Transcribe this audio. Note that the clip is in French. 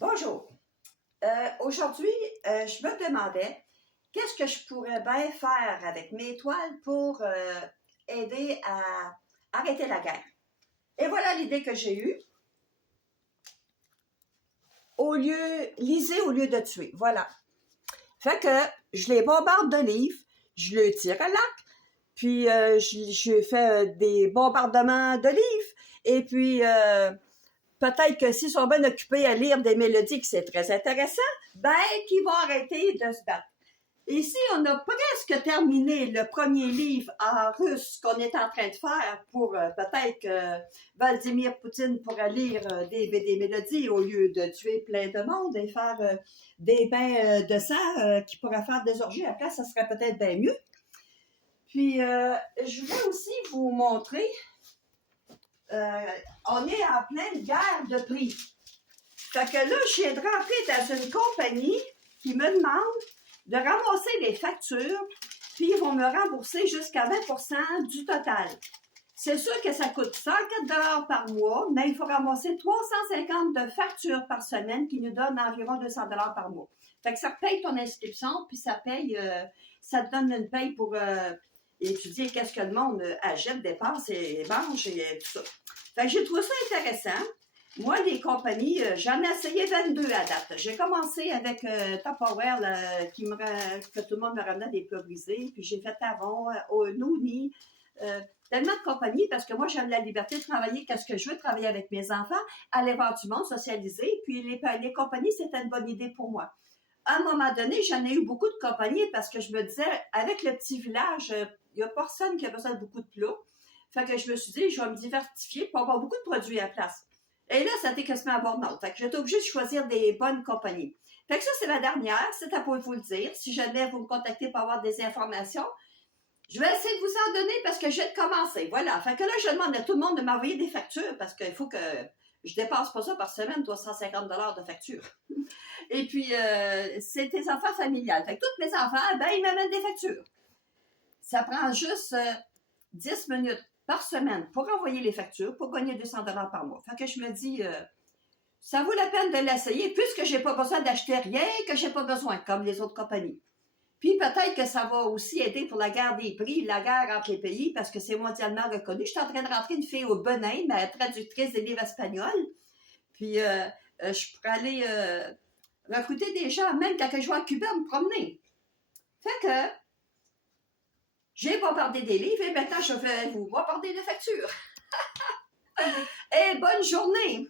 Bonjour. Aujourd'hui, je me demandais qu'est-ce que je pourrais bien faire avec mes toiles pour aider à arrêter la guerre. Et voilà l'idée que j'ai eue. Lisez au lieu de tuer. Voilà. Fait que je les bombarde de livres, je le tire à l'arc, puis je fais des bombardements de livres, et puis peut-être que s'ils sont bien occupés à lire des mélodies, que c'est très intéressant, ben qu'ils vont arrêter de se battre. Ici, on a presque terminé le premier livre en russe qu'on est en train de faire pour peut-être que Vladimir Poutine pourra lire des mélodies au lieu de tuer plein de monde et faire des bains de sang qui pourraient faire des orgies. Après, ça serait peut-être bien mieux. Puis, je voulais aussi vous montrer, on est en pleine guerre de prix. Fait que là, je viens de rentrer dans une compagnie qui me demande de ramasser les factures, puis ils vont me rembourser jusqu'à 20% du total. C'est sûr que ça coûte 104 $ par mois, mais il faut ramasser 350 de factures par semaine qui nous donnent environ 200 $ par mois. Fait que ça paye ton inscription, puis ça te donne une paye pour étudier qu'est-ce que le monde achète, dépense et mange et tout ça. Fait que j'ai trouvé ça intéressant. Moi, les compagnies, j'en ai essayé 22 à date. J'ai commencé avec Tupperware, que tout le monde me ramenait des plats brisés. Puis j'ai fait Avon, Nouni, tellement de compagnies parce que moi, j'aime la liberté de travailler qu'est-ce que je veux, travailler avec mes enfants, aller voir du monde, socialiser. Puis les compagnies, c'était une bonne idée pour moi. À un moment donné, j'en ai eu beaucoup de compagnies parce que je me disais, avec le petit village, il n'y a personne qui a besoin de beaucoup de plats. Fait que je me suis dit, je vais me diversifier pour avoir beaucoup de produits à la place. Et là, ça a été quasiment abordable. Fait que j'étais obligée de choisir des bonnes compagnies. Fait que ça, c'est la dernière. C'est à vous le dire. Si jamais vous me contactez pour avoir des informations, je vais essayer de vous en donner parce que je viens de commencer. Voilà. Fait que là, je demande à tout le monde de m'envoyer des factures parce qu'il faut que je dépasse pas ça par semaine, 350 $ de facture. Et puis, c'est tes enfants familiales. Fait que tous mes enfants, ben, ils m'amènent des factures. Ça prend juste 10 minutes par semaine pour envoyer les factures, pour gagner 200 $ par mois. Fait que je me dis, ça vaut la peine de l'essayer, puisque j'ai pas besoin d'acheter rien que j'ai pas besoin, comme les autres compagnies. Puis peut-être que ça va aussi aider pour la guerre des prix, la guerre entre les pays, parce que c'est mondialement reconnu. Je suis en train de rentrer une fille au Benin, ma traductrice des livres espagnols. Puis je pourrais aller recruter des gens, même quand je vais à Cuba, me promener. Fait que j'ai bombardé des livres et maintenant je vais vous bombarder de factures. Et bonne journée!